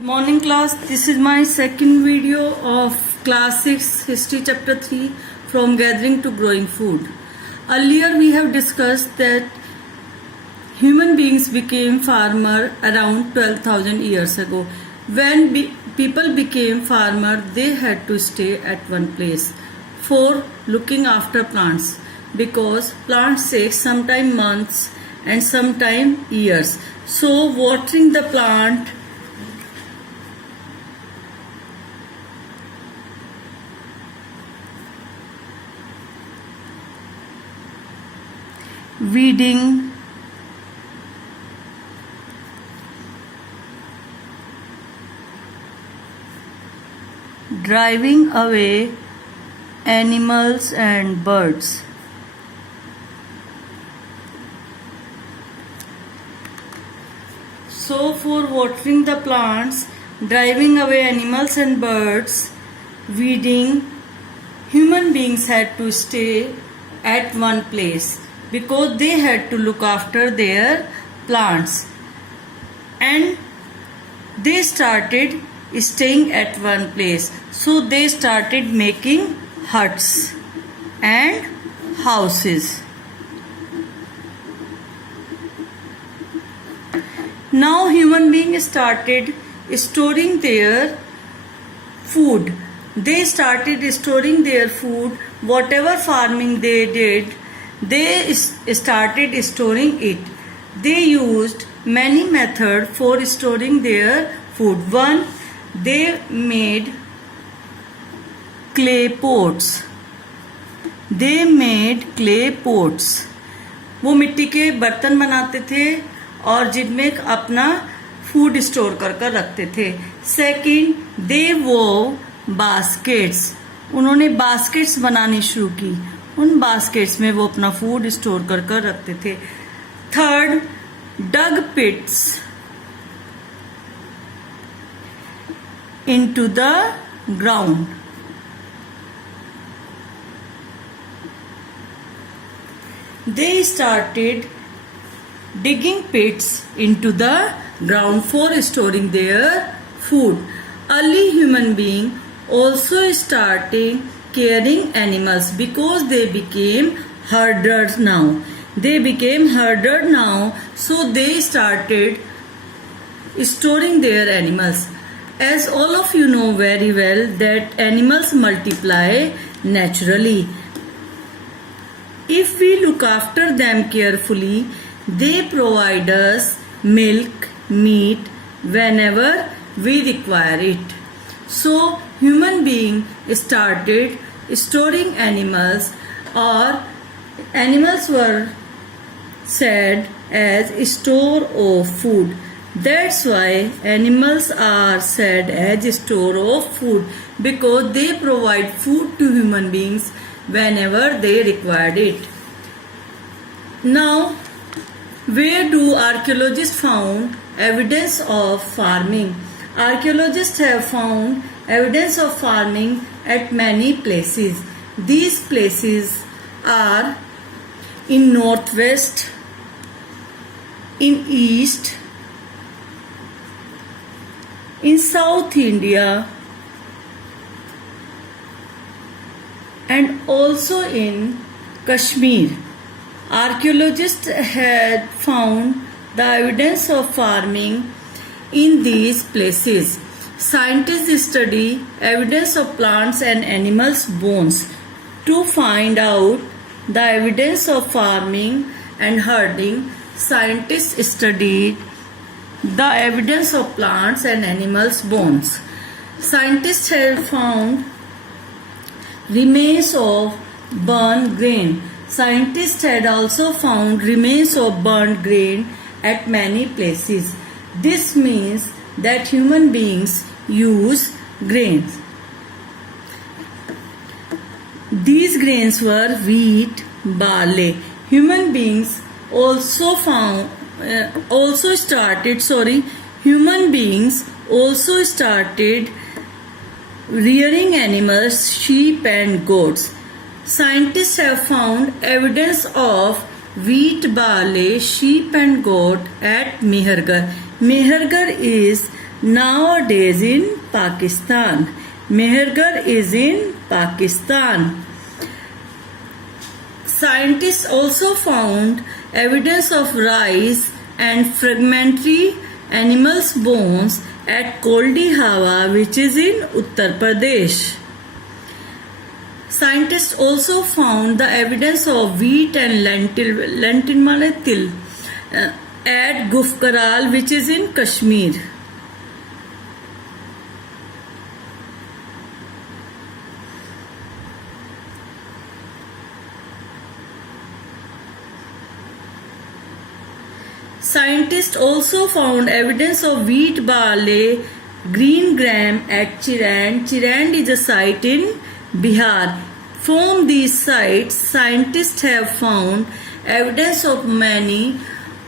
Morning class, this is my second video of class 6 history chapter 3 from gathering to growing food. Earlier we have discussed that human beings became farmer around 12,000 years ago. When people became farmer, they had to stay at one place for looking after plants, because plants take sometime months and sometime years. So watering the plant, weeding, driving away animals and birds, so for watering the plants, driving away animals and birds, weeding, human beings had to stay at one place because they had to look after their plants, and they started staying at one place. So they started making huts and houses. Now human beings started storing their food. They started storing their food. Whatever farming they did, they started storing it. They used many methods for storing their food. One, they made clay pots. They made clay pots. वो मिट्टी के बर्तन बनाते थे और जिनमें अपना food store कर कर रखते थे. सेकंड, दे वो बास्केट्स. उन्होंने बास्केट्स बनानी शुरू की. उन बास्केट्स में वो अपना फूड स्टोर कर कर रखते थे. Third, dug pits into the ground. They started digging pits into the ground for storing their food. Early human beings also started caring animals because they became herders now. They became herders now, so they started storing their animals. As all of you know very well that animals multiply naturally. If we look after them carefully, they provide us milk, meat whenever we require it. So human beings started storing animals, or animals were said as store of food. That's why animals are said as store of food, because they provide food to human beings whenever they required it. Now, where do archaeologists found evidence of farming? Archaeologists have found evidence of farming at many places. These places are in northwest, in east, in South India, and also in Kashmir. Archaeologists had found the evidence of farming in these places. Scientists study evidence of plants and animals' bones to find out the evidence of farming and herding. Scientists studied the evidence of plants and animals' bones. Scientists have found remains of burnt grain. Scientists had also found remains of burnt grain at many places. This means that human beings use grains. These grains were wheat, barley. Human beings also started rearing animals, sheep and goats. Scientists have found evidence of wheat, barley, sheep and goat at Mehergarh. Mehergarh is nowadays in Pakistan. Mehergarh is in Pakistan. Scientists also found evidence of rice and fragmentary animals' bones at Koldi Hawa, which is in Uttar Pradesh. Scientists also found the evidence of wheat and lentil mane til, at Gufkaral, which is in Kashmir. Scientists also found evidence of wheat, barley, green gram at Chirand. Chirand is a site in Bihar. From these sites, scientists have found evidence of many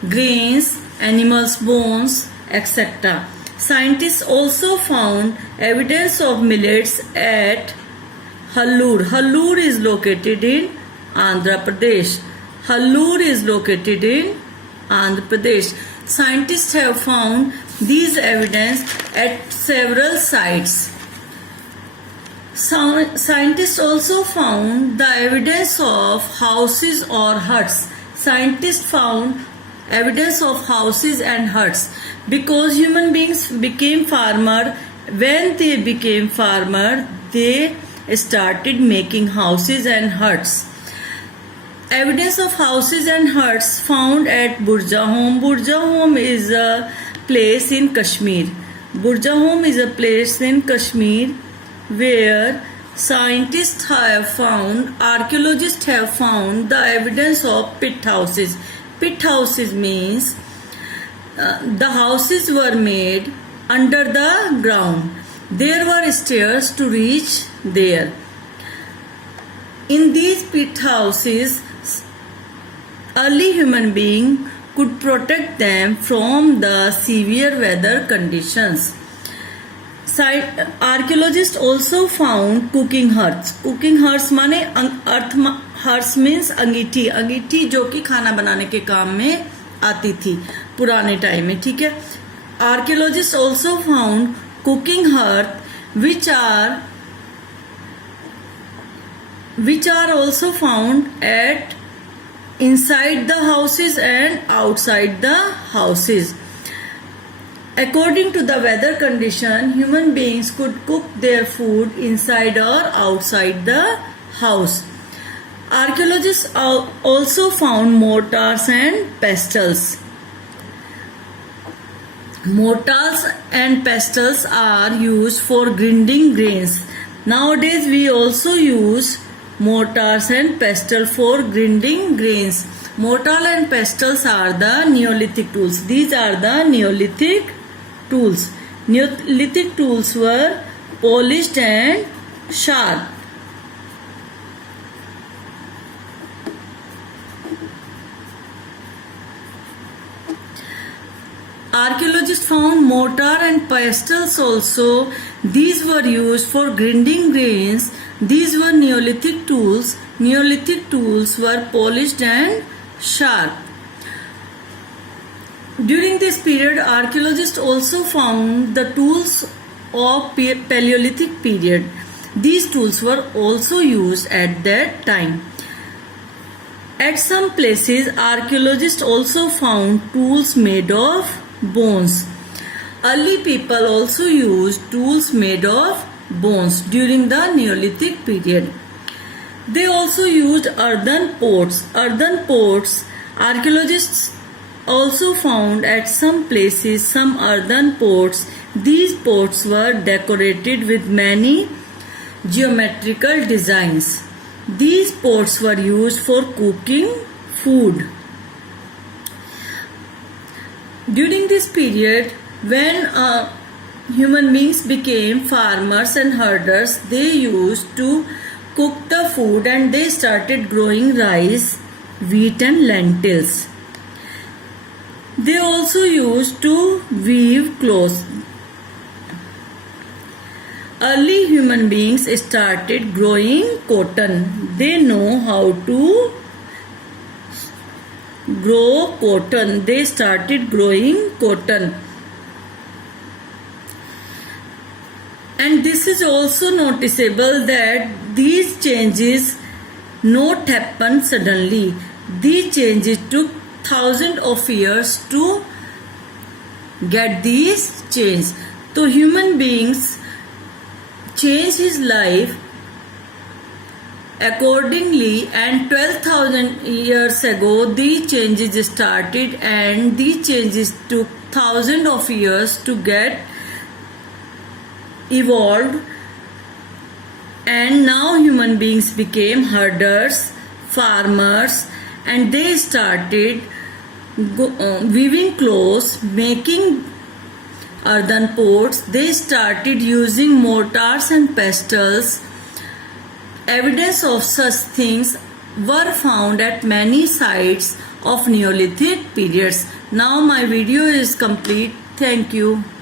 grains, animals' bones, etc. Scientists also found evidence of millets at Hallur. Hallur is located in Andhra Pradesh. Hallur is located in Andhra Pradesh. Scientists have found these evidence at several sites. Scientists also found the evidence of houses or huts. Scientists found evidence of houses and huts because human beings became farmer. When they became farmer, they started making houses and huts. Evidence of houses and huts found at Burjahom. Burjahom is a place in Kashmir. Burjahom is a place in Kashmir where scientists have found, archaeologists have found the evidence of pit houses. Pit houses means the houses were made under the ground. There were stairs to reach there. In these pit houses, early human beings could protect them from the severe weather conditions. Archaeologists also found cooking hearths. Cooking hearths माने hearths means अंगीठी. अंगीठी जो कि खाना बनाने के काम में आती थी पुराने टाइम में, ठीक है. Archaeologists also found cooking hearth which are also found at inside the houses and outside the houses. According to the weather condition, human beings could cook their food inside or outside the house. Archaeologists also found mortars and pestles. Mortars and pestles are used for grinding grains. Nowadays we also use mortars and pestle for grinding grains. Mortar and pestles are the Neolithic tools. These are the Neolithic tools. Neolithic tools were polished and sharp. Archaeologists found mortar and pestles also. These were used for grinding grains. These were Neolithic tools. Neolithic tools were polished and sharp. During this period, archaeologists also found the tools of Paleolithic period. These tools were also used at that time. At some places, archaeologists also found tools made of bones. Early people also used tools made of bones during the Neolithic period. They also used earthen pots. Earthen pots, archaeologists also found at some places some earthen pots. These pots were decorated with many geometrical designs. These pots were used for cooking food. During this period, when human beings became farmers and herders, they used to cook the food and they started growing rice, wheat and lentils. They also used to weave clothes. Early human beings started growing cotton. They know how to grow cotton. They started growing cotton. And this is also noticeable that these changes not happen suddenly. These changes took thousands of years to get these changes. So human beings change his life accordingly, and 12,000 years ago these changes started, and these changes took thousands of years to get evolved. And now human beings became herders, farmers, and they started weaving clothes, making earthen pots. They started using mortars and pestles. Evidence of such things were found at many sites of Neolithic periods. Now my video is complete. Thank you.